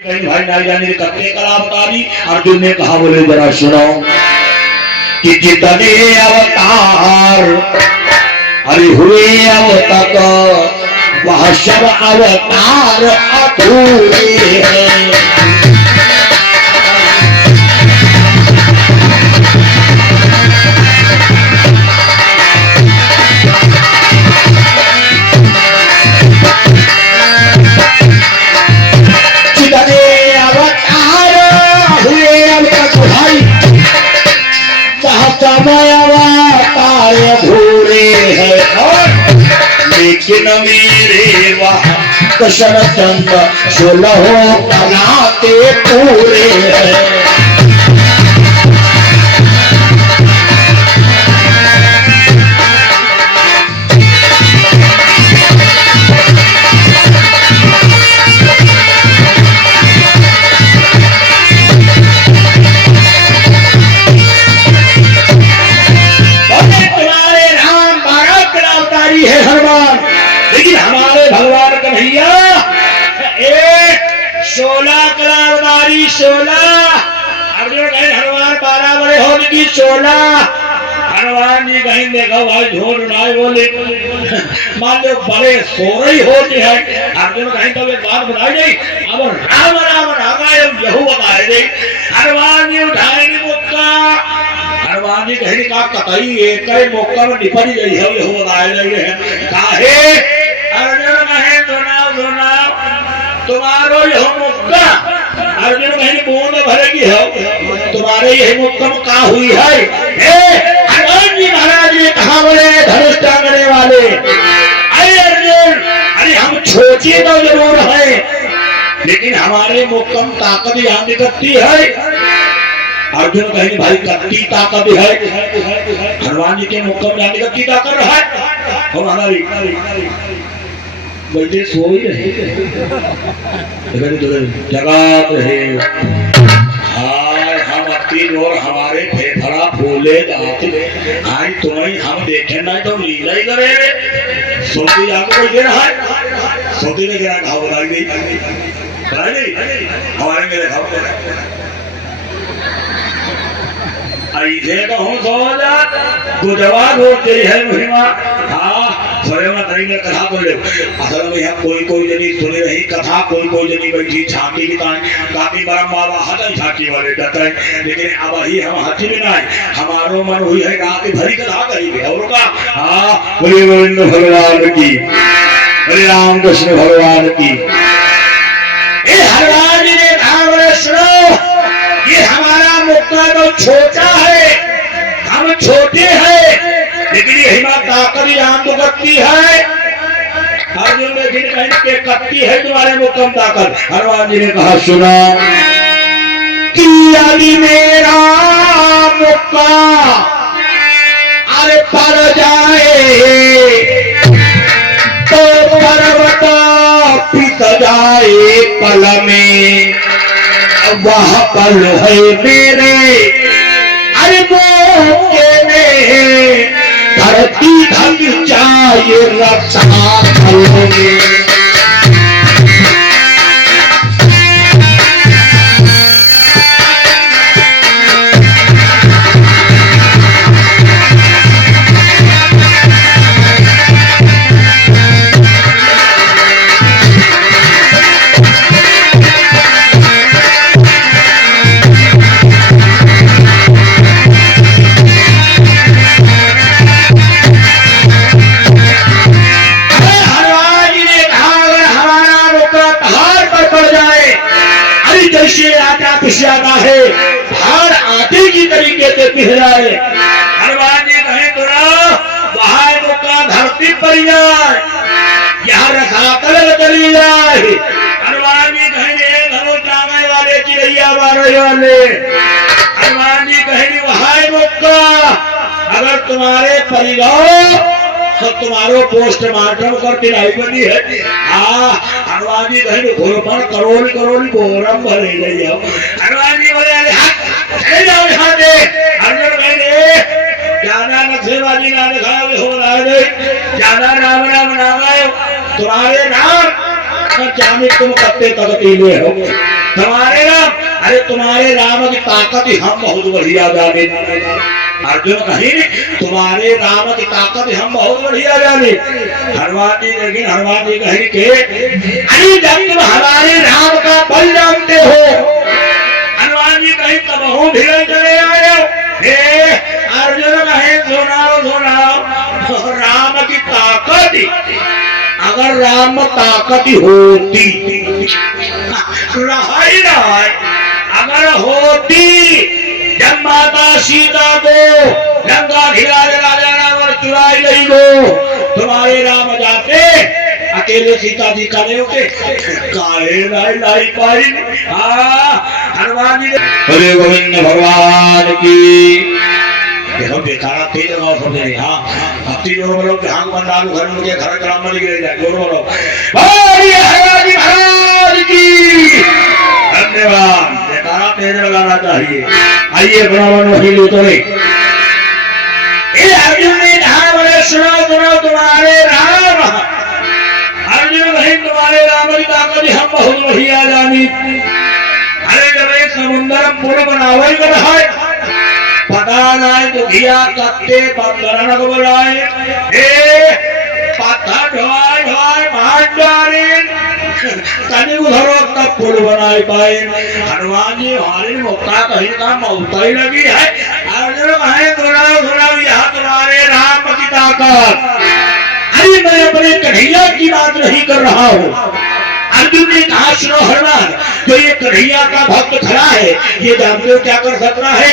कहीं भाई ना जाने कत्ते कलावतारी। अर्जुन ने कहा बोले जरा सुनो कि जितने अवतार अरे हुए अब तक वह सब अवतार अधूरे हैं। लेकिन मेरे वहाँ कृष्ण चंद्र 16 कलाते पूरे हैं। लेकिन हमारे भगवान कन्हैया 16 कलावतारी 16। अर्जुन कहीं हनुमान 12 बड़े होने की 16। हनुमान जी कहीं देखो भाई झूठ उड़ाए बोले मान लो बड़े सो रही होते हैं। अर्जुन कहीं तो एक बात बताई नहीं अब राम राम रामायण यहू बताए नहीं। हनुमान जी उठाए नहीं मुक्का। हनुमान जी कहीं का कतई एक मौका में निपट गई है यहू बताए नहीं है काहे। अर्जुन कहे सुनाओ तुम्हारो यह मुक्का। अर्जुन कहे बूंद भरेगी है तुम्हारे यही मुक्का में का हुई है। हनुमान जी महाराज ने कहा बोले धनुष टांगने वाले अरे अर्जुन अरे हम छोटे तो जरूर है लेकिन हमारे मुक्कम ताकत यहाँ निकलती है। अर्जुन कहे भाई कत्ती ताकत है। हनुमान जी के मुक्कम यहाँ निकलती ताकत है और हमारी बैठे सो ही रहे जगा रहे हम अपनी और हमारे फेफड़ा फूले आज तुम्हें हम देखे ना तो लीला ही करे सोती जाकर बैठे रहा है। सोती ने गिरा घाव बताई गई हमारे मेरे घाव ऐसे तो हम सो जा गुजवाद होते है महिमा। हाँ सरे में तरी में कथा बोले असल में यहाँ कोई जनी सुनी रही कथा कोई जनी बैठी छाती की ताई काफी बरम बाबा हटन छाती वाले डटे लेकिन अब ही हम हटी भी नहीं हमारो मन हुई है काफी भरी कथा कही और का। हाँ बोले गोविंद भगवान की बोले राम कृष्ण भगवान की। हनुमान जी ने कहा बोले सुनो ये हमारा मुक्का तो छोटा है हम छोटे हैं लेकिन ये हिमा ताकत यहाँ तो करती है। अर्जुन ने फिर कहीं के करती है तुम्हारे मुक्कम ताकत। हनुमान जी ने कहा सुना कि यदि मेरा मुक्का अरे पड़ जाए तो पर्वत पित जाए पल में वह पल है मेरे अरे मौके में धरती धक जाए रक्षा पल में। पिछाना है हर आटे की तरीके से पिछलाए। हनुमान जी कहे तो वहां मुक्का धरती पर जाए यहाँ रखा कर चली जाए। हनुमान जी कहेंगे धनुष टांगने वाले चिड़ैया मारने वाले। हनुमान जी कहेंगे वहां मुक्का अगर तुम्हारे परिवार तो तुम्हारो पोस्टमार्टम करके लाई बनी है। हनुमान जी कहेंगे घोरपन करोड़ घोरम भरे ले जाओ। हनुमान जी बोले चले जाओ यहाँ से। अर्जुन कहेंगे ज्यादा नक्सेबाजी ना दिखाओ हो रहा है ज्यादा राम राम नाम तुम्हारे नाम जाने तुम कत्ते तकतीले हो। तुम्हारे राम, अरे तुम्हारे राम की ताकत ही हम बहुत बढ़िया जाने। अर्जुन कहीं तुम्हारे राम की ताकत हम बहुत बढ़िया जाने। हनुमान जी लेकिन हनुमान जी कहीं के अरे जब तुम हमारे राम का बल जानते हो, हनुमान जी कहीं तब हो भिड़न चले आए हो। अर्जुन कहीं सुनाओ सुनाओ राम की ताकत, अगर राम ताकत होती रहा ही रहा, अगर होती जब माता सीता को लंका घिरा राजा रावण चुराई गई गो, तुम्हारे राम जाते अकेले सीता जी का नहीं होते काहे लाई पाई। हनुमान जी हरे गोविंद भगवान की। देखो बेकारा तेज लगाओ सब जने। हाँ अब तीनों बोलो कि हाँ बंदारू घर में घर ग्राम में गिरे जाए जोर बोलो हनुमान जी महाराज की। धन्यवाद। बेकारा तेज लगाना चाहिए। आइए ब्राह्मण वही तो रे अर्जुन ने कहा बोले सुनो सुनो तुम्हारे राम, अर्जुन भाई तुम्हारे राम की ताकत हम बहुत बढ़िया जानी। अरे जब एक समुद्र पुल बनावे है पता नहीं दुखिया कत्ते बंदरन को बुलाए पत्थर ढोए ढोए मार डाले तनी उधरो तब पुल बनाए पाए। हनुमान जी हमारी मौका कहीं का मौका ही लगी है। अर्जुन कहे सुनाओ सुनाओ यहाँ तुम्हारे राम की ताकत। अरे मैं अपने कन्हैया की बात नहीं कर रहा हूँ। अर्जुन ने कहा सुनो हनुमान, जो ये कन्हैया का भक्त खड़ा है ये जानते हो क्या कर सकता है।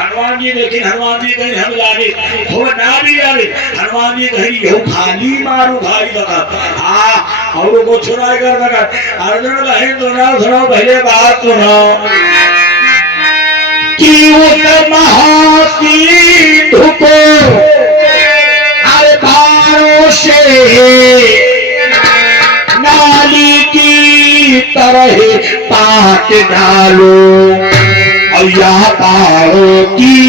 हनुमान जी लेकिन हनुमान जी कहीं हम जाने हो ना भी जाने। हनुमान जी कहीं यो खाली मारू भाई बता हाँ और को छुड़ाई कर लगा। अर्जुन कहीं सुनो पहले बात सुनो कि उस महासिंधु को अवतारों से नाली की तरह पाट डालो और या पहाड़ों की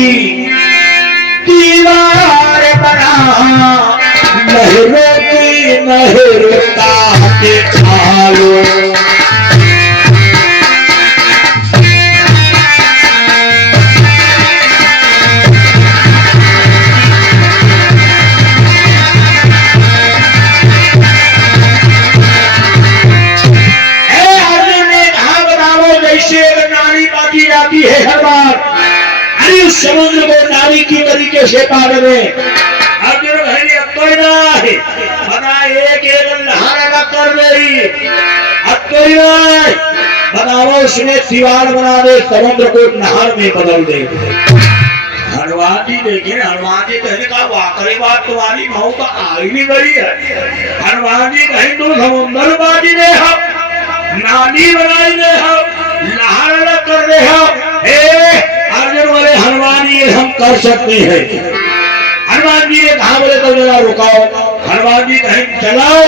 दीवार बना नहरों की नहर काट डालो। है हर बार अरे उस समुद्र को नारी की तरीके से पार में अर्जुन भाई कोई ना है बना एक नहाना कर रही अब कोई ना बनाओ उसने दीवार बना दे समुद्र को नहर में बदल दे। हनुमान जी लेकिन हनुमान जी कहने का वाकई बात तुम्हारी भाव का आई नहीं गई है। हनुमान जी कहीं तुम समुद्र बाजी ने हम नाली बनाई ने हम नहर कर रहे हो। अर्जुन बोले हनुमान जी हम कर सकते हैं। हनुमान जी ने कहा बोले तो जरा रुकाओ। हनुमान जी कहीं चलाओ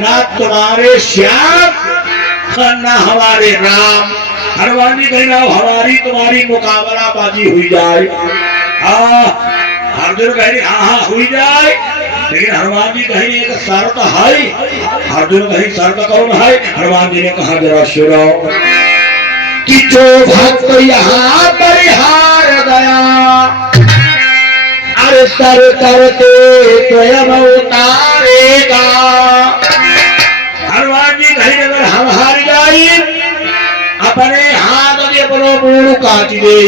ना तुम्हारे श्याम ना हमारे राम। हनुमान जी कहीं ना हमारी तुम्हारी मुकाबला बाजी हुई जाए। अर्जुन कहीं हाँ हुई जाए लेकिन हनुमान जी कहीं एक शर्त है। अर्जुन कहीं शर्त कौन है। हनुमान जी ने कहा जरा सुनो कि जो भक्त यहाँ पर हार गया अरे सर करते स्वयं उतारेगा। हनुमान जी कहीं अगर हम हार जाए अपने हाथ में अपनो मुंह काट दे।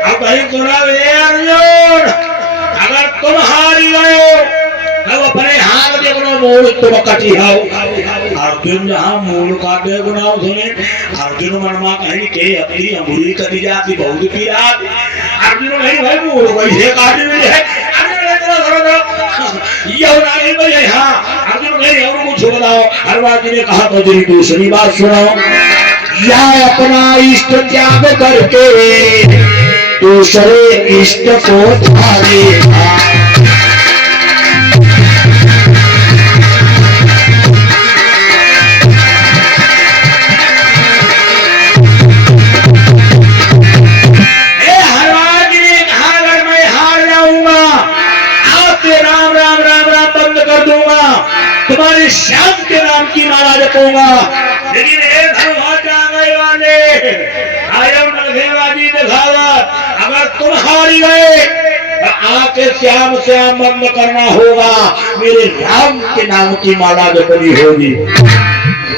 अब कहीं सुना अर्जुन अगर तुम हार गए तब अपने हाथ में अपनो मुंह तुम कटी हो। अर्जुन जहाँ मूल काटे गुनाह सुने अर्जुन मनमा कहीं के अपनी अंगुली कटी जाती बहुत पीड़ा। अर्जुन नहीं भाई मूल कैसे काटे मिले है। अर्जुन नहीं और कुछ बताओ। हनुमान जी ने कहा तो तेरी दूसरी बात सुनो या अपना इष्ट त्याग करके दूसरे इष्ट को धारेगा। तुम्हारे श्याम के नाम की माला जपूंगा लेकिन एक हनुमान जी दिखावा, अगर तुम हारी गए तो आके श्याम श्याम बंद करना होगा, मेरे राम के नाम की माला जपनी होगी।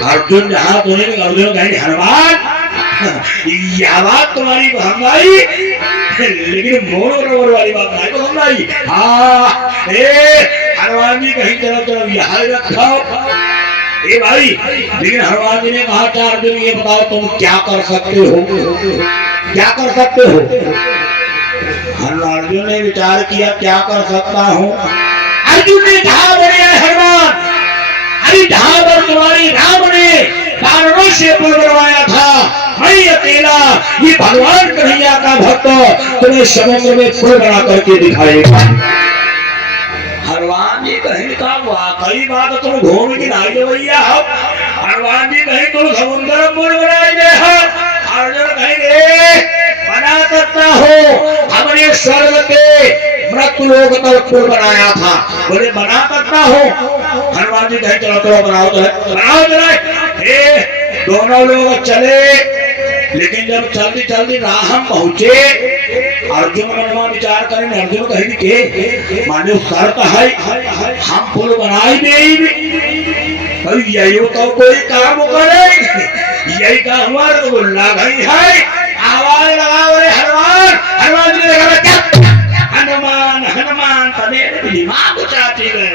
अर्जुन ने हाथ धोने में अर्जुन कहेंगे हनुमान यह बात तुम्हारी पसंद आई, लेकिन मोर बरोबर वाली बात नहीं पसंद आई। हाँ हनुमान जी कहीं चलो चलो यहाँ रखो ए भाई, लेकिन हनुमान जी ने कहा था अर्जुन ये बताओ तुम क्या कर सकते हो, क्या कर सकते हो। अर्जुन ने विचार किया क्या कर सकता हूँ। अर्जुन ने कहा बोले हनुमान अरे जहां पर तुम्हारी राम ने कारणों से पुल बनवाया था, मैं अकेला ये भगवान कन्हैया का भक्त तुम्हें समुद्र में पुल बना करके दिखाएगा। हनुमान जी कहीं का वाकई बात तुम घूम के लाई दे भैया। हनुमान जी कहीं तुम समुद्र में पुल बनाए दे। अर्जुन कहेंगे बना सकता हो, हमने स्वर्ग के मृत्यु लोक तक पुल बनाया था, बोले बना सकता हो। हनुमान जी कहे चलो तो बनाओ, तो है बनाओ जरा। दोनों लोग चले, लेकिन जब चलती चलती राह पहुंचे, अर्जुन मनवा विचार करें, अर्जुन कहेंगे के मानो शर्त है हम पुल बनाए दे, यही तो कोई काम करे, यही काम हमारा तो लगी है। आवाज लगाओ रे हनुमान। हनुमान जी ने कहा क्या हनुमान हनुमान मेरे दिमाग को चाहती गए।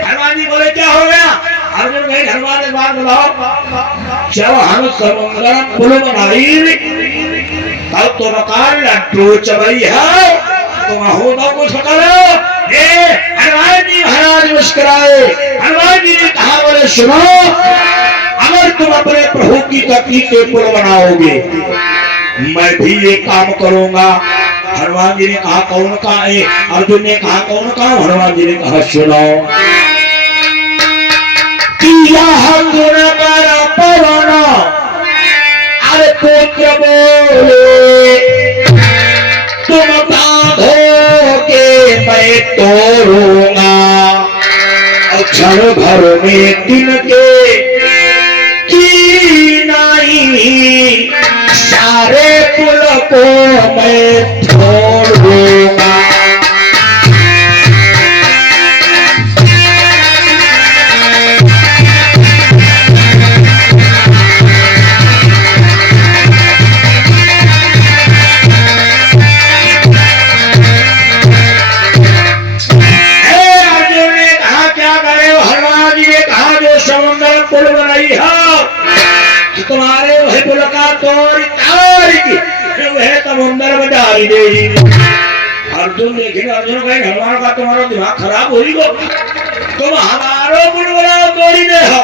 हनुमान जी बोले क्या हो गया। अर्जुन भाई हनुमान एक बात बताओ, जब हम समुद्र पुल बनाई तब तो मकान लड्डू चबई है, तुम हो तो कुछ करो। हनुमान जी महाराज मुस्कुराए। हनुमान जी ने कहा बोले सुनो, अगर तुम अपने प्रभु की तकलीफ के पुल बनाओगे मैं भी ये काम करूंगा। हनुमान जी ने कहा कौन का है। अर्जुन ने कहा कौन का। हनुमान जी ने कहा सुनो, पवन अरे पुत्र बोले तुम बांधोगे मैं तोड़ूंगा, क्षण भर में तिनके की नहीं, सारे पुल को मैं तोड़ूंगा। पुल बनाई है तुम्हारे वही पुल का तोड़ वह समुद्र में डाली दे। अर्जुन देखेगा, अर्जुन कहेंगे हनुमान का तुम्हारा दिमाग खराब हो गो, तुम हमारो पुल बनाओ तोड़ी दे हो।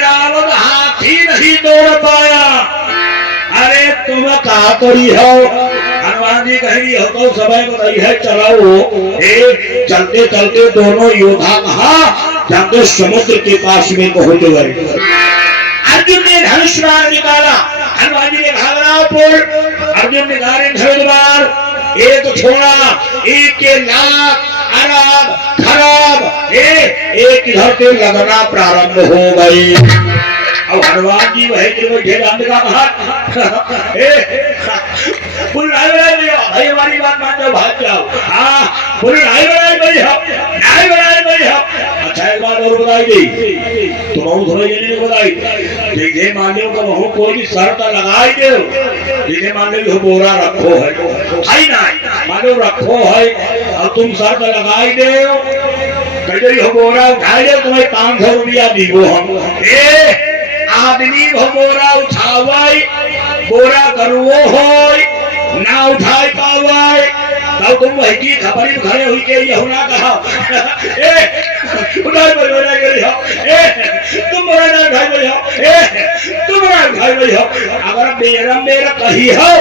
रावण हाथी नहीं तोड़ पाया, अरे तुम कहा करी हो। हनुमान जी कहेंगे हो तो समय बताई है चलाओ। चलते चलते दोनों योद्धा कहा जाते समुद्र के पास में पहुंच गए। अर्जुन ने धनुष बाण निकाला, हनुमान जी ने घाघरा पुल। अर्जुन ने बार एक छोड़ा, एक के नाक अरब खराब, एक इधर से लगना प्रारंभ हो गई। अब हनुमान जी वही का कहा पुल भाई हमारी बात मान जाओ, भाग जाओ। हाँ पुल नहीं बनाई भाई हो, नहीं बनाई भाई हो। अच्छा एक बात और बताई गई, तो बहुत थोड़ा ये नहीं बताई। देखिए मान लो कि वह कोई शर्त लगाई दे, देखिए मान लो बोरा रखो है ना, मान लो रखो है और तुम शर्त लगाई दे कहीं हो बोरा उठाई दे तुम्हें 500 रुपया दीबो हम। आदमी हो बोरा उठावाई, बोरा करुओ हो ना उठाई पावाई, तब तुम वही की खबरी खड़े हुई के ये होना कहा उठाई बोला गई हो, तुम बोला ना उठाई गई हो, तुम बोला उठाई गई हो। अगर मेरा कही हो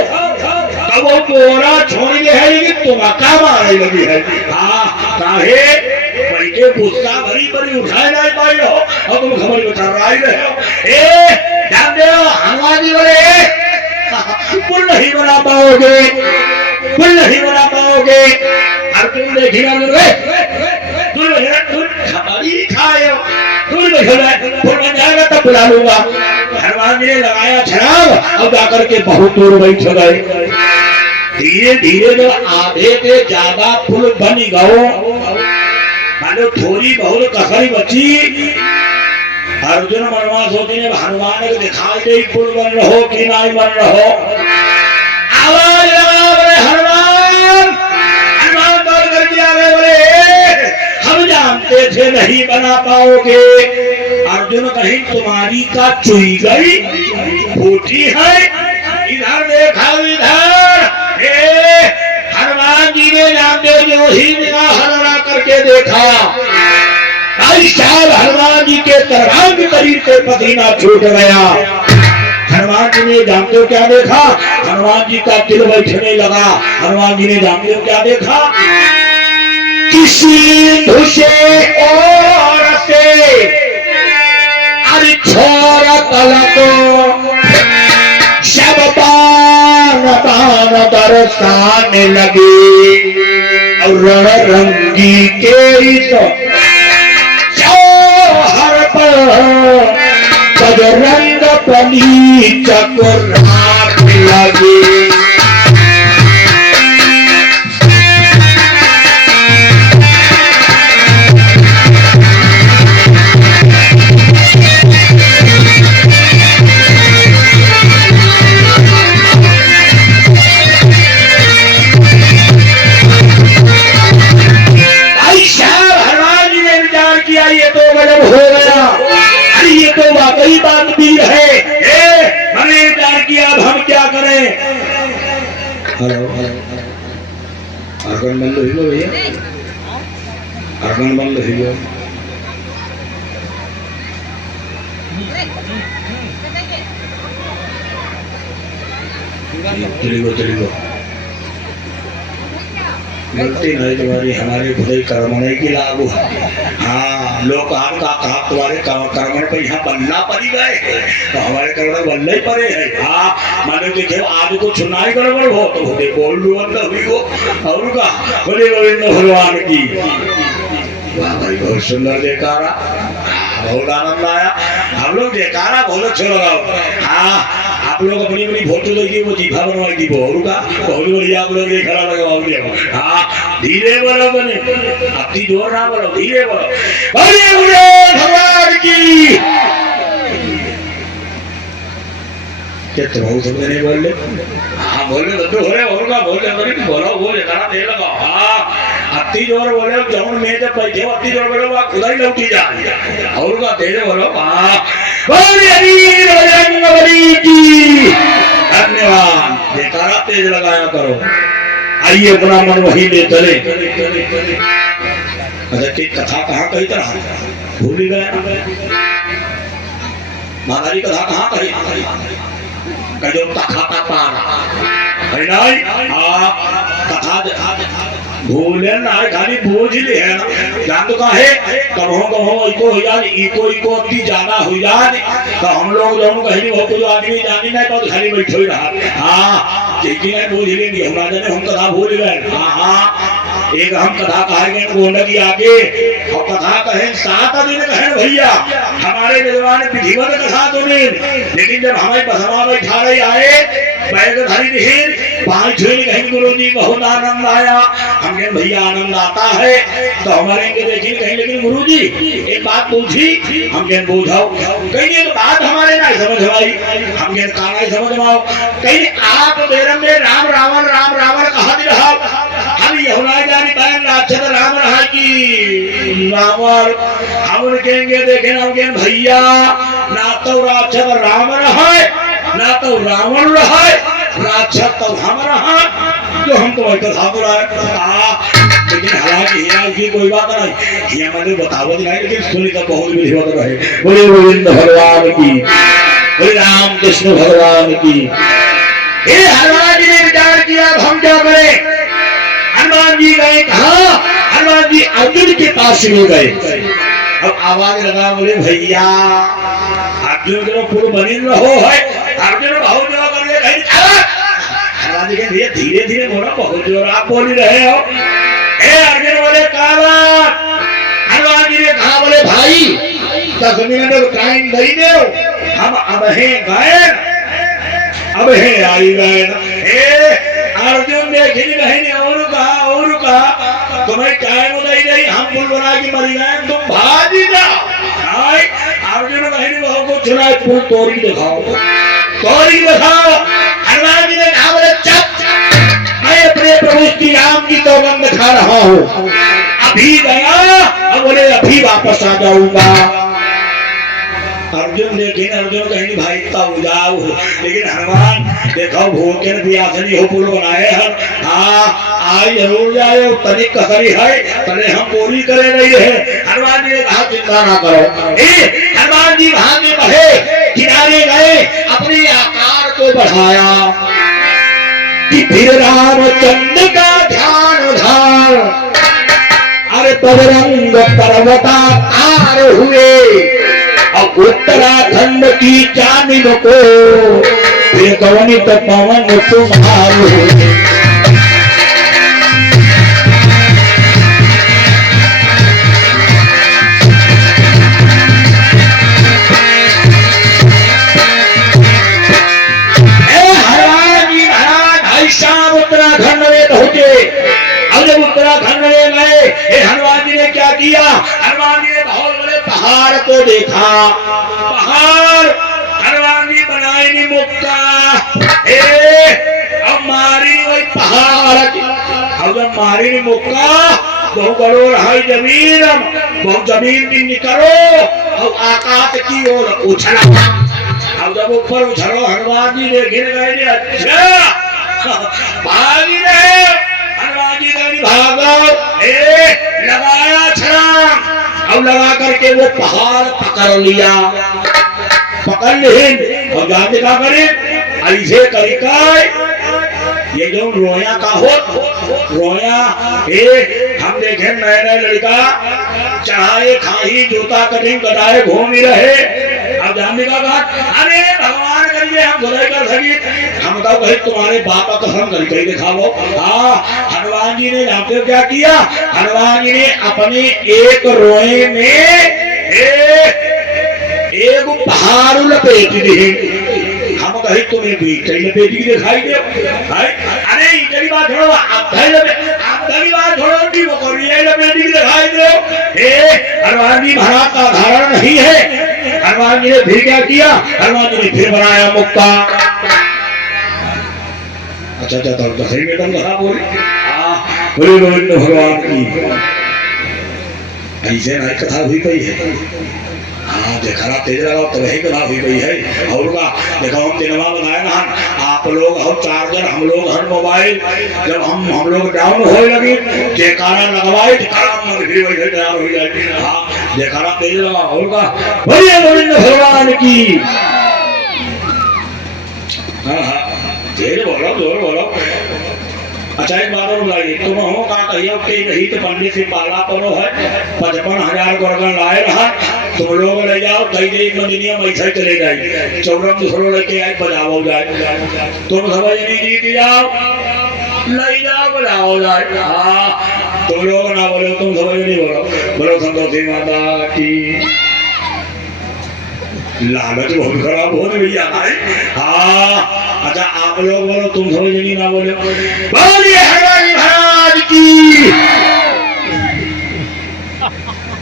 तब वो बोरा छोड़ के है कि तुम क्या मारे लगी है। हाँ काहे वही के गुस्सा भरी भरी उठाए नहीं पाई हो और तुम खबर बता रहे हो। ध्यान दे हनुमान जी बोले पुल नहीं बना पाओगे, पुल नहीं बना पाओगे। अर्जुन देखी तुम खबरी खाए पुल बन जाएगा तब बुला लूंगा। हनुमान जी ने लगाया छलांग और जाकर के बहुत दूर बैठ गए। धीरे धीरे जो आधे से ज्यादा पुल बन गयो, मानो थोड़ी बहुत कसर बची। अर्जुन मनवा सोचने हनुमान को दिखाई दे पुल बन रहो कि नहीं बन रहो। आवाज लगा बोले हनुमान। हनुमान बोल करके आगे बोले हम जानते थे नहीं बना पाओगे। अर्जुन कहीं तुम्हारी का चुई गई फूटी है। इधर देखा इधर हनुमान जी ने जानते जो ही निगाह लड़ा करके देखा, भाई साहब हनुमान जी के तलवार के करीब से पसीना छूट गया। हनुमान जी ने जानते हो क्या देखा? हनुमान जी का दिल बैठने लगा। हनुमान जी ने जानते हो क्या देखा? किसी धुसे और से अरे छोरा तलको सब पान पान दरसाने लगे और रण रंगी के तो बजरंग बली चकुरात लगे। हनुमान जी ने विचार किया ये तो गजब हो गया, ये तो वाकई बात भी है। हमने विचार किया अब हम क्या करें। हेलो आगन बंद हो भैया, आगन बंद हो। चलिए गलती नहीं तुम्हारी, हमारे खुदाई कर्मणे की लागू है। हाँ लोग आपका कहा तुम्हारे कर्मण पर यहाँ बनना पड़ी गए तो हमारे कर्मण बनना ही पड़े है। हाँ मानो देखे आज को चुनाई गड़बड़ हो तो होते बोल लो हुई हो और का बोले गोविंद भगवान की। वाह भाई बहुत सुंदर जयकारा, बहुत आनंद आया। हम लोग जयकारा बहुत अच्छा लगा। हाँ आप लोग अपनी अपनी फोटो देखिए वो जीभा बनवाई थी और का बहुत बढ़िया आप लोग खड़ा लगा। हाँ धीरे बोलो बने अपनी जोर ना बोलो, धीरे बोलो। भगवान की क्या बहुत समझ नहीं बोल ले। हाँ बोले तो हो रहे और का बोले बोलो बोले करा दे लगा। हाँ अति जोर बोले जौन में जब बैठे अति जोर बोलो वहाँ खुदा ही लौटी जा और का तेरे बोलो। हाँ धन्यवाद, जयकारा तेज लगाया करो। आइए अपना मन वही ले चले। अच्छा की कथा कहाँ कही तरह भूल गए। महाराजी कथा कहाँ कही कजो खाता पारा कथा भूले ना खाली बोझ ले है ना जान तो कहे कहो इको हो जाए इको अति ज्यादा हो जाए तो हम लोग दोनों कहीं हो तो आदमी जानी नहीं तो खाली बैठे ही रहा। हाँ लेकिन नहीं बोझ लेंगे हम राजा ने हम कथा भूल गए। हाँ एक हम कथा कहेंगे गोंडकी आगे और कथा कहें 7 दिन कहें भैया हमारे विद्वान विधिवत कथा तो नहीं, लेकिन जब हमें बसवा बैठा रहे आए बैगधारी ढेर 5 झोली कहीं गुरु जी बहुत आनंद आया। हम कहें भैया आनंद आता है तो हमारे देखिए कहीं, लेकिन गुरु जी एक बात पूछी। हम कहें पूछाओ। कहीं तो बात हमारे ना समझ आई। हम कहें का नहीं समझ आओ। कहीं आप बेरम में राम रावण कहा भी रहा हम यहुना जानी बहन राक्षस राम रहा की रावण हम कहेंगे देखें हम कहें भैया ना तो राक्षस राम रहा ना तो रावण रहा राक्षस तो हम रहा जो हम तो वही कथा बोला है। लेकिन हालांकि यहाँ की कोई बात नहीं, यहाँ मैंने बतावत नहीं, लेकिन सुनी तो बहुत भी होता रहे। बोले गोविंद भगवान की, बोले राम कृष्ण भगवान की। हनुमान जी ने विचार किया हम क्या करें। हनुमान जी गए कहा, हनुमान जी अर्जुन के पास में गए। अब आवाज लगा बोले भैया अर्जुन के पूर्व बनी रहो है। अर्जुन बहुत जोर करने गए। हनुमान जी के भैया धीरे धीरे बोलो बहुत जोर आप बोल रहे हो। अर्जुन बोले काला। हनुमान जी ने कहा बोले भाई 10 मिनट टाइम दई दे हम अब है गए अब है आई गए ए अर्जुन देखी बहन और कहा तुम्हें टाइम दई दई हम बुल बना के मरी गए तुम भागी जाओ आए अर्जुन बहन बहू को चुनाव पुल तोड़ी दिखाओ हनुमान जी ने कहा बोले चुप मैं अपने प्रभु श्री राम की सौगंध खा रहा हूँ अभी गया और बोले अभी वापस आ जाऊंगा। अर्जुन लेकिन अर्जुन कहीं भाई इतना उजाऊ लेकिन हनुमान देखो भूखे न प्यासे हो पुल बनाए हर हाँ आई जरूर जाए तनिक कसरी है तने हम पूरी करे नहीं है। हनुमान जी ने कहा चिंता ना करो हनुमान जी वहां में बढ़े किनारे गए अपने आकार को बढ़ाया कि फिर रामचंद्र का ध्यान धार अरे बजरंग पर्वताकार हुए और उत्तराखंड की जानिब को फिर गवनित पवन तुम्हारे उत्तराखंड में पहुंचे। अब जब उत्तराखंड में गए हनुमान जी ने क्या किया हनुमान जी ने बहुत बड़े पहाड़ को देखा पहाड़ हनुमान जी बनाए नहीं मुक्का अब मारी वही पहाड़ अब जब मारी नहीं मुक्का बहुत बड़ो रहा जमीन बहुत जमीन भी निकलो और आकाश की ओर उछला अब जब ऊपर उछलो हनुमान जी देखे गए अच्छा भागी रहे हनुमान जी ने भागा लगाया छलांग और लगा करके वो पहाड़ पकड़ लिया पकड़ ले और जाने का करे ऐसे करिका ये जो रोया का हो रोया हम देखे नए नए लड़का चढ़ाए खाही जूता कटिंग कटाए घूम ही रहे अब जानने का बात अरे भगवान करिए हम खुदाई कर सकी हम बताओ कहीं तुम्हारे बापा कसम करके दिखाओ हाँ हनुमान जी ने जानते हो क्या किया हनुमान जी ने अपने एक रोए में एक पहाड़ लपेट दी हम कहीं तुम्हें भी कहीं लपेट की दिखाई दे अरे इतनी बात छोड़ो आप कहीं बात छोड़ो कि वो करिए लपेट की दिखाई दो हनुमान जी महाराज का धारण नहीं है। हनुमान जी ने फिर क्या किया हनुमान जी ने फिर बनाया मुक्का अच्छा तो सही में तुम कहा बोले गोविंद भगवान की ऐसे नहीं कथा हुई पई है हाँ देखा तेज लगा तो वही कथा हुई पई है और का देखा हम दिनवा बनाए ना आप लोग हम चार्जर हम लोग हर मोबाइल जब हम लोग डाउन होने लगे जयकारा लगवाए जयकारा मन फिर वही तैयार हो जाए हाँ जयकारा तेज लगा और का बोलिए गोविंद भगवान की हाँ हाँ तेज बोलो जोर बोलो अच्छा एक बात और बताइए तुम हो का कहियो के नहीं तो पंडित से पाला करो है 55,000 गोरगन लाए रहा तुम लोग ले जाओ कई दे मंदिरिया मैसे चले जाए चौरम दूसरों लेके आए बजाओ जाए तुम समझ नहीं जीत जाओ ले जाओ बजाओ जाए हाँ तुम लोग ना बोलो तुम समझ नहीं बोलो संतोषी माता की लालच बहुत खराब हो भैया हाँ अच्छा आप लोग बोलो तुम समझ नहीं ना बोलो बोलिए हनुमान महाराज की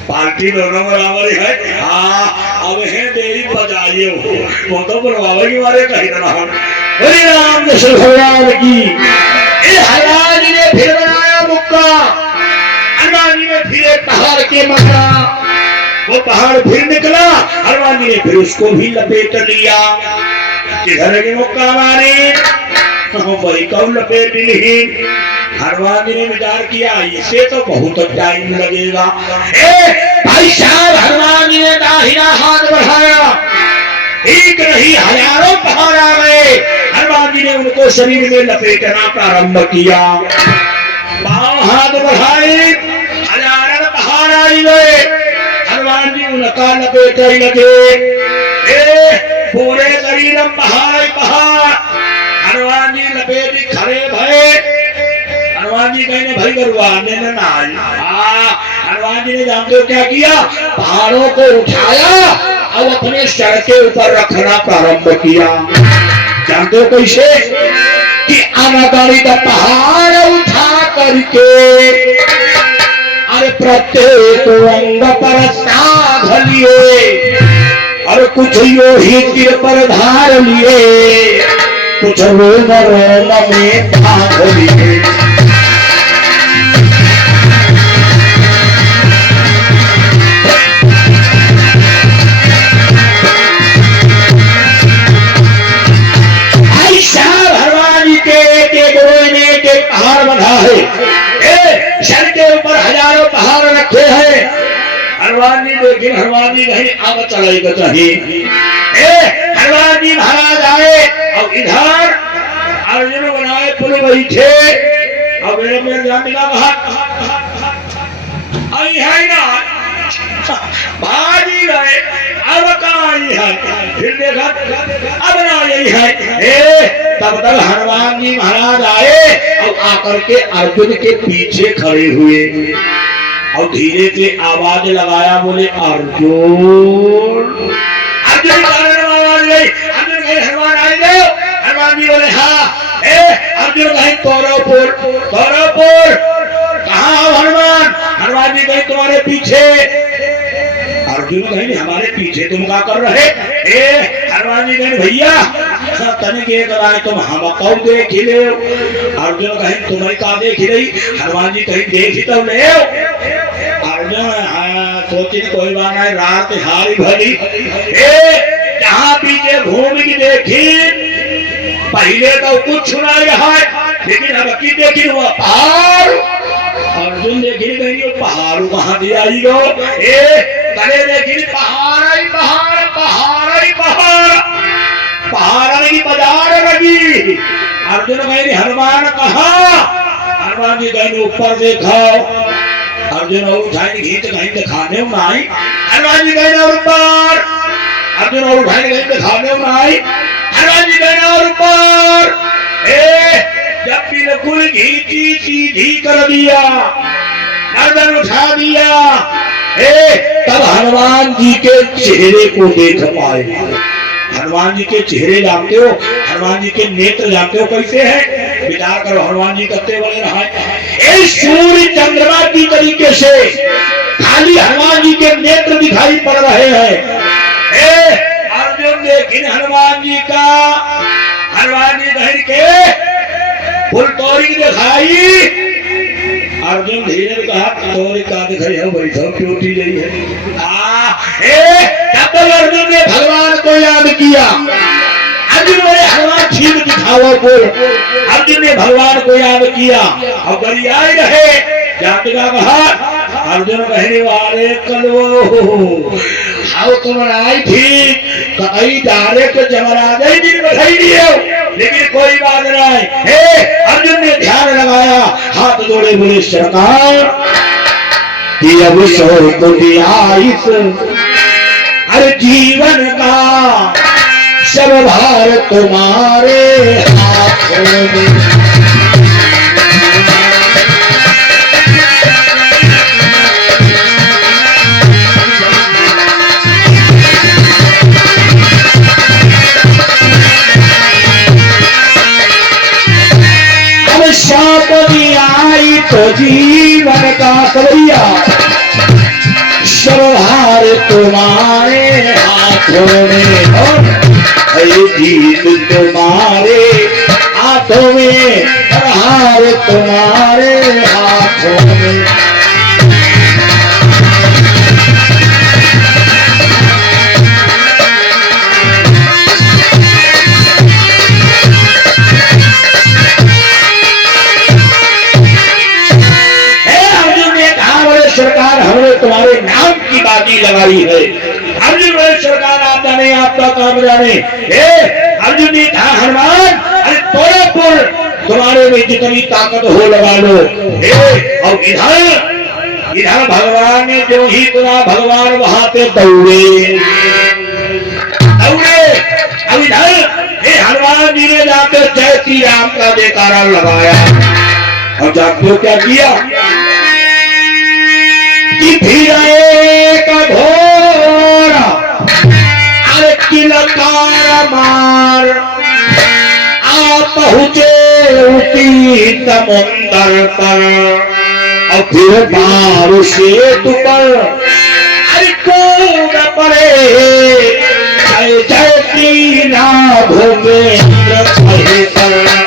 पार्टी दोनों बराबर है हाँ अब है देरी बजाइए वो तो बुलवावे की मारे कहीं ना बोलिए राम कृष्ण भगवान की हनुमान जी ने फिर बनाया मुक्का हनुमान जी ने फिर एक पहाड़ के मकड़ा वो पहाड़ फिर निकला हनुमान जी ने फिर उसको भी लपेट लिया किधर के मुक्का मारे वही कौन लपेट ली हनुमान जी ने विचार किया इसे तो बहुत टाइम लगेगा भाई साहब हनुमान जी ने दाहिना हाथ बढ़ाया एक नहीं हजारों पहाड़ आ गए हनुमान जी ने उनको शरीर में लपेटना प्रारंभ किया बाएं हाथ बढ़ाए हजारों पहाड़ आ गए हनुमान जी उनका लपेट लगे पूरे शरीर पहाड़ हनुमान जी लपेटी खड़े भय हनुमान जी कहने भाई गरुआ ने हनुमान जी ने जानते हो क्या किया, पहाड़ों को उठाया और अपने सर के ऊपर रखना प्रारंभ किया। जानते हो कैसे, कि अनाकारी का पहाड़ उठा करके अरे प्रत्येक अंग पर साध लिए और कुछ यो ही सिर पर धार लिए, कुछ रोम रोम में बांध लिए। सर के ऊपर हजारों पहाड़ रखे हैं। हनुमान जी देखिए, हनुमान जी कहीं आग चलाएगा चाहिए। हनुमान जी महाराज आए और इधर अर्जुन बनाए पुल बैठे और मेरे ध्यान दिला आई है ना भाजी गए, अब कहाँ आई है, फिर देखा अब ना यही है। तब तक हनुमान जी महाराज आए और आकर के अर्जुन के पीछे खड़े हुए और धीरे से आवाज लगाया, बोले अर्जुन। अर्जुन आवाज गई, अर्जुन कहीं हनुमान आई गए। हनुमान जी बोले हाँ। अर्जुन कहीं कौरवपुर, कौरवपुर कहाँ हो हनुमान? हनुमान जी कहीं तुम्हारे पीछे। अर्जुन कहीं हमारे पीछे तुम क्या कर रहे? हनुमान जी कहीं भैया तनिक एक राय तुम हम कौ देख ही ले। अर्जुन कहीं तुम्हें का देख ही रही? हनुमान जी कहीं देख ही तो ले। अर्जुन सोची कोई बात नहीं, रात हारी भली जहाँ पीछे घूम की देखी, पहले तो कुछ सुना रहा है लेकिन अब की देखी हुआ पहाड़। अर्जुन देखी कहीं पहाड़ कहाँ दिया करे, देखी पहाड़ ही पहाड़, पहाड़ ही पहाड़, पहाड़ की बाजार लगी। अर्जुन कहीं हनुमान कहा? हनुमान जी कहीं ऊपर देखा। अर्जुन उठाई घीच कहीं दिखाने में आई। हनुमान जी कहीं और ऊपर। अर्जुन उठाई कहीं दिखाने में आई। हनुमान जी कहीं और ऊपर। जब बिल्कुल घीची सीधी कर दिया, गर्दन उठा दिया, तब हनुमान जी के चेहरे को देख पाए। हनुमान जी के चेहरे जानते हो, हनुमान जी के नेत्र जानते हो कैसे हैं? विचार करो, हनुमान जी करते बने रहा सूर्य चंद्रमा की तरीके से खाली हनुमान जी के नेत्र दिखाई पड़ रहे हैं। अर्जुन देखिन हनुमान जी का, हनुमान जी धर के फुल तोरी दिखाई। अर्जुन धीरे कहा तोरी का दिखाई है, वही सब चोटी गई है। तब तक अर्जुन ने भगवान को याद किया। अर्जुन ने हनुमान छीन दिखावा बोल, अर्जुन ने भगवान को याद किया और गरियाई रहे। जातिका कहा अर्जुन कहने वाले कलो हाउ तुम आई थी कहीं डायरेक्ट जमराज ही दिन बधाई दिए, लेकिन कोई बात नहीं। अर्जुन ने ध्यान लगाया, हाथ जोड़े बोले सरकार कि अब सो को दिया इस हर जीवन का सब भार तुम्हारे हाथों में। आई तो जीवन का कवैया सब तुम्हारे हाथों में, और जीत तुम्हारे हाथों में, हार तुम्हारे हाथों में। सरकार हमने तुम्हारे नाम की बाजी लगाई है। अर्जुन सरकार आप जाने, आपका काम जाने। अर्जुन ने कहा हनुमान अरे तोड़पुर तुम्हारे में जितनी ताकत हो लगा लो। और इधर भगवान ने जो ही तुरा भगवान वहां पे दौड़े। अब इधर हनुमान जी ने जाकर जय श्री राम का जयकारा लगाया और जाकर क्या किया? कि फिर एक घोर अरे किलकार मार आ पहुंचे उसी समुंदर पर और फिर पार सेतु पर अरे कूद पड़े जय जय श्री राघवेंद्र कहे पर।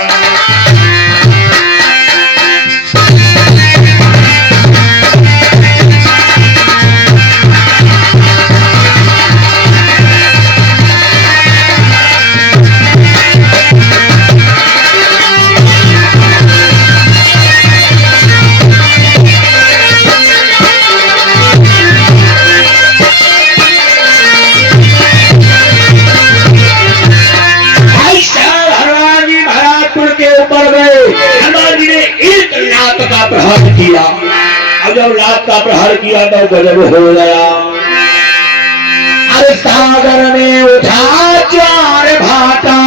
प्रहार किया और जब लात का प्रहार किया तो गजब हो गया। अरे सागर में उठा चार भाटा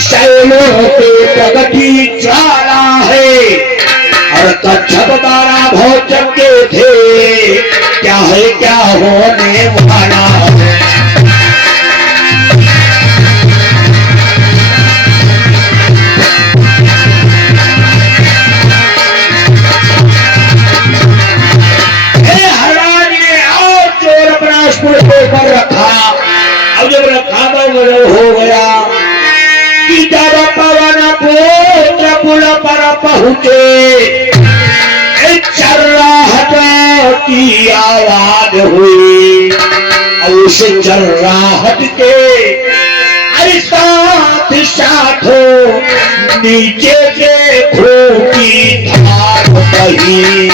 शैलों पे प्रगति ज्वाला है और कच्छप 12 भौचक के थे क्या है क्या होने वाला है। पर रखा और जब रखा तो हो गया कि जब पवन पुत्र पुल पर पहुंचे चर्राहट की आवाज हुई और उस चर्राहट के अरे साथ साथों नीचे से खून की धार बही।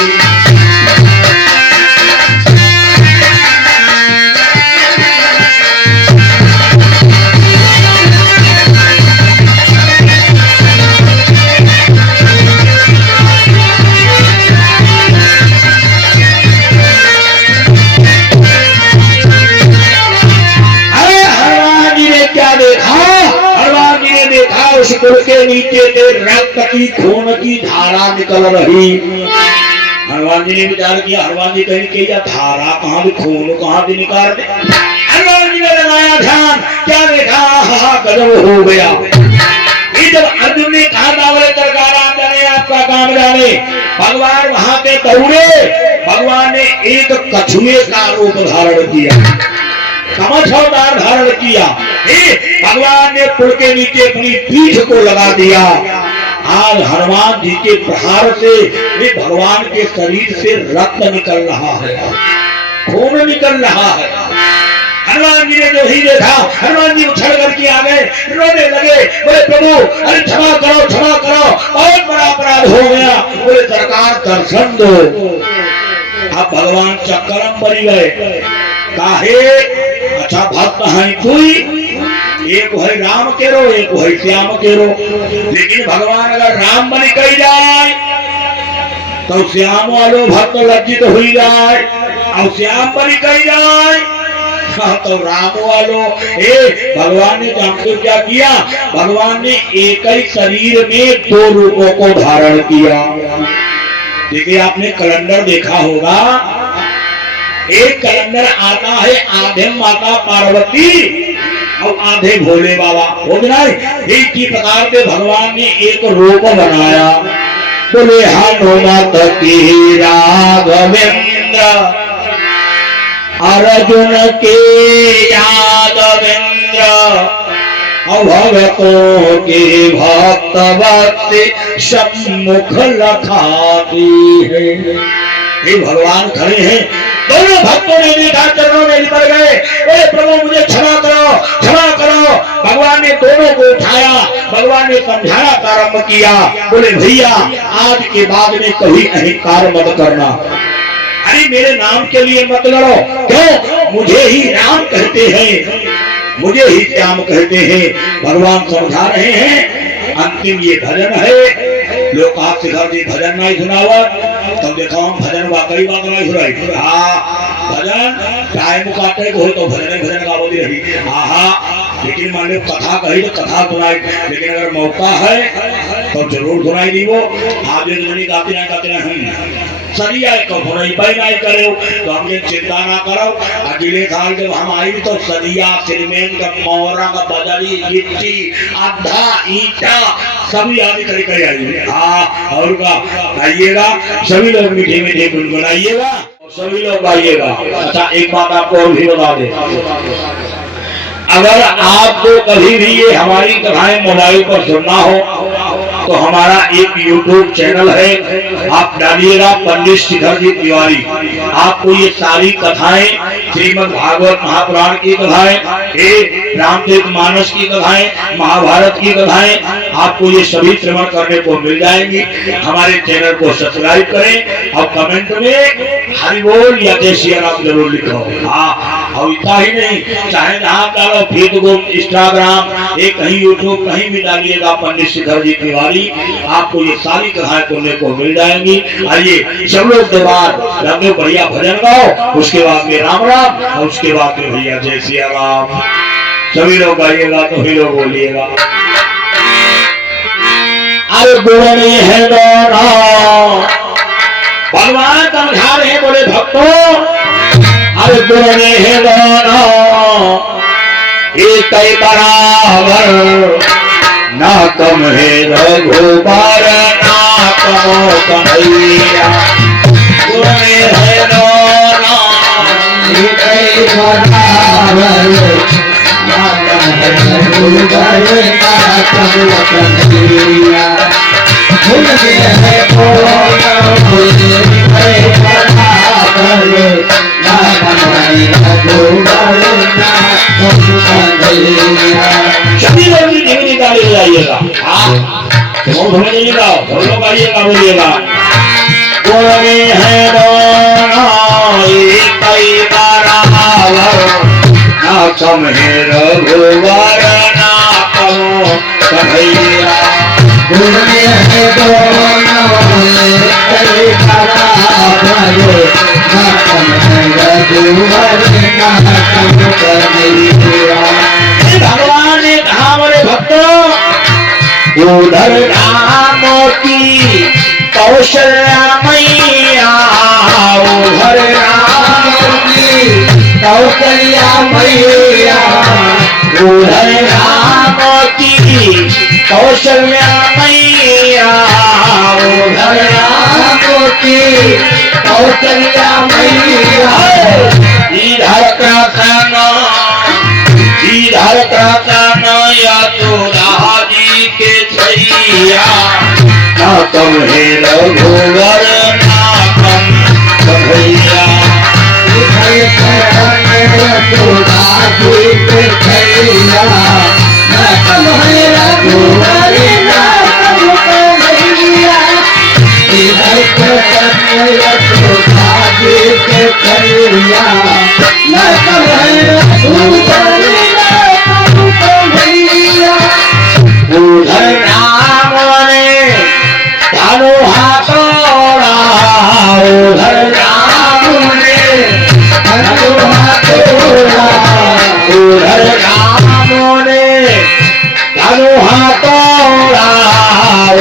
उस पुल के नीचे से रक्त की खून की धारा निकल रही। हनुमान जी ने विचार किया, हनुमान जी कहीं कि धारा कहाँ भी खून कहाँ भी निकाल दे। हनुमान जी ने लगाया ध्यान, क्या देखा, गजब हो गया। ये जब अर्जुन ने कहा था बोले सरकार जाने आपका काम जाने, भगवान वहां के दौड़े, भगवान ने एक कछुए का रूप धारण किया, कमच अवतार धारण किया। भगवान ने पुल के नीचे अपनी पीठ को लगा दिया। आज हनुमान जी के प्रहार से भगवान के शरीर से रक्त निकल रहा है, खून निकल रहा है। हनुमान जी ने जो ही देखा, हनुमान जी उछल करके आ गए, रोने लगे, बोले प्रभु अरे क्षमा करो क्षमा करो, बहुत बड़ा अपराध हो गया। बोले सरकार दर्शन दो। अब भगवान चक्करम बनी गए, काहे अच्छा भक्त है तू, एक है राम केरो एक है श्याम केरो। लेकिन भगवान अगर राम बन कही जाए तो श्याम वालों भक्त लज्जित हो जाए, और श्याम बन कही जाए तो राम वालों। भगवान ने जानते क्या किया, भगवान ने एक ही शरीर में 2 रूपों को धारण किया। देखिए आपने कैलेंडर देखा होगा, एक कैलेंडर आता है आधे माता पार्वती और आधे भोले बाबा, हो गया। एक ही प्रकार से भगवान ने एक रूप बनाया। बोले हनुमत की राघवेंद्र अर्जुन के यादवेंद्र भगतों के भक्त भक्ति सम्मुख लखाती है। ये भगवान खड़े हैं, दोनों भक्तों ने देखा, चरणों में लिपट गए, बोले प्रभु मुझे क्षमा करो क्षमा करो। भगवान ने दोनों को उठाया, भगवान ने समझाना प्रारंभ किया। बोले भैया आज के बाद में कभी अहंकार मत करना, अरे मेरे नाम के लिए मत लड़ो। क्यों, मुझे ही राम कहते हैं, मुझे ही श्याम कहते हैं। भगवान समझा रहे हैं। अंतिम ये भजन है। लोग आप शिखर जी भजन नहीं सुनावत, तब देखो हम भजन वाकई बात नहीं सुनाई। भजन टाइम काटे को तो भजन गावो दी रही। लेकिन मान लो कथा कही तो कथा सुनाई, लेकिन अगर मौका है तो जरूर सुनाई दी। वो आप एक जनी गाते ना हम सरिया कहो नहीं बनाई करे तो हमने चिंता ना करो। अगले साल जब हम आई तो सरिया सीमेंट का मोहरा का बजरी गिट्टी आधा ईटा सभी आदि करके आइए। हाँ और का आइएगा सभी लोग मीठे मीठे गुनगुनाइएगा और सभी लोग आइएगा। अच्छा एक बात आपको और भी बता दे, अगर आपको कभी भी ये हमारी कथाएं मोबाइल पर सुनना हो तो हमारा एक YouTube चैनल है, आप डालिएगा पंडित शिखर जी तिवारी। आपको ये सारी कथाएं श्रीमद् भागवत महापुराण की कथाएं, रामचरित मानस की कथाएं, महाभारत की कथाएं, आपको ये सभी श्रवण करने को मिल जाएंगी। हमारे चैनल को सब्सक्राइब करें और कमेंट में हरि बोल या जय श्री राम जरूर लिखो। हाँ और इतना ही नहीं, चाहे जहाँ डालो फेसबुक इंस्टाग्राम एक कहीं यूट्यूब कहीं भी डालिएगा पंडित शिखर जी तिवारी, आपको ये सारी कथाएं सुनने को मिल जाएंगी। आइए सब लोग दो बार रंगे बढ़िया भजन गाओ, उसके बाद में राम राम और उसके बाद में भैया जय श्री राम। सभी लोग गाइएगा तो भी लोग बोलिएगा। अरे बोले है भगवान समझा रहे बोले भक्तों, अरे बोले है एक बराबर ना कम है रघुबर ना कमो कन्हैया। बोले है एक बराबर ना कम है रघुबर ना कमो कन्हैया। बोले है सभी लोग भी निकाले जाइएगा। बोलिएगा बोलिएगा बोले है ना कम है रघुवर ना कमो कन्हैया। बोले है भगवान ने कहा बोले भक्तों, उधर राम की कौशल्या मैया, उधर राम की कौशल्या मैया, उधर राम की कौशल्या मैया, उधर राम की कौशल्या मैया। इधर कृष्ण या तो राजी के छैया, ना कम है रघुवर ना कम कन्हैया। तो राजी के छैया, ना कम है रघुवर ना कम कन्हैया। इधर कृष्ण या तो राजी के छैया, ना कम है रघुवर उधर राम ने धनुहा तोड़ा, उधर राम ने धनुहा तोड़ा, उधर राम ने धनुहा तोड़ा,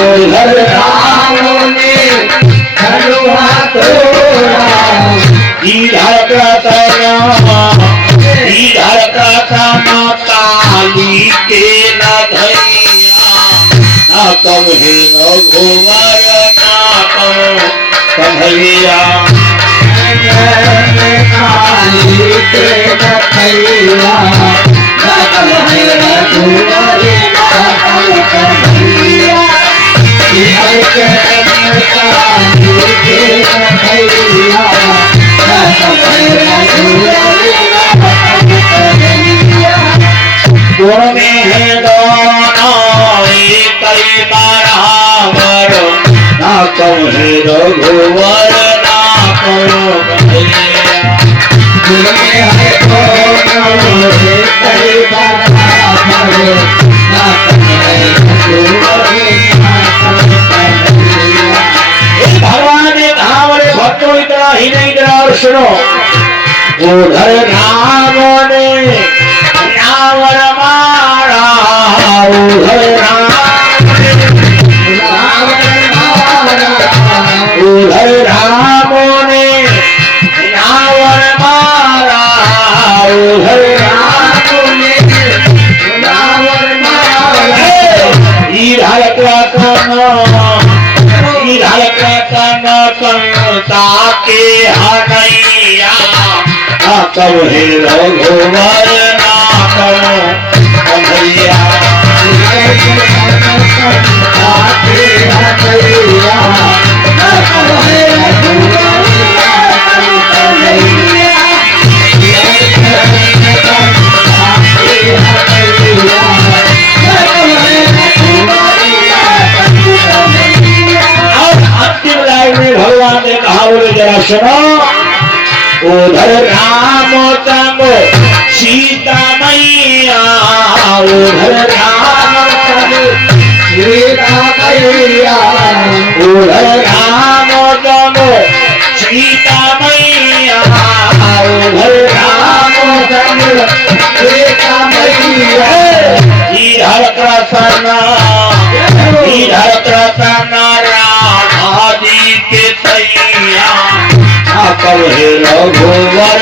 उधर राम ने धनुहा तोड़ा। इधर कृष्ण काली के न धैया, ना कम है रघुवर ना कम कन्हैया। काली के न धैया, ना कम है रघुवर ना कम कन्हैया। इधर काली के न धैया, ना कम है रघुवर ना कम कन्हैया। गुण में है दोनों एक बराबर, ना कम है रघुवर ना कम कन्हैया। गुण में है दोनों एक बराबर, ना कम है रघुवर ना कम कन्हैया। भगवान ने कहा बोले भक्तों इतना ही नहीं जरा और सुनो, उधर राम ने रावण मारा, उधर राम ने रावण मारा, उधर राम सन संता के हनैया कहे रघुवर नाम कन्हैया भगवान ने कहा बोले जरा सुनो उधर रामचंद्र सीता मैया उधर रामचंद्र सीता मैया उधर रामचंद्र सीता मैया उधर रामचंद्र सीता मैया इधर कृष्ण राधा जी के सैया कहे रघुवर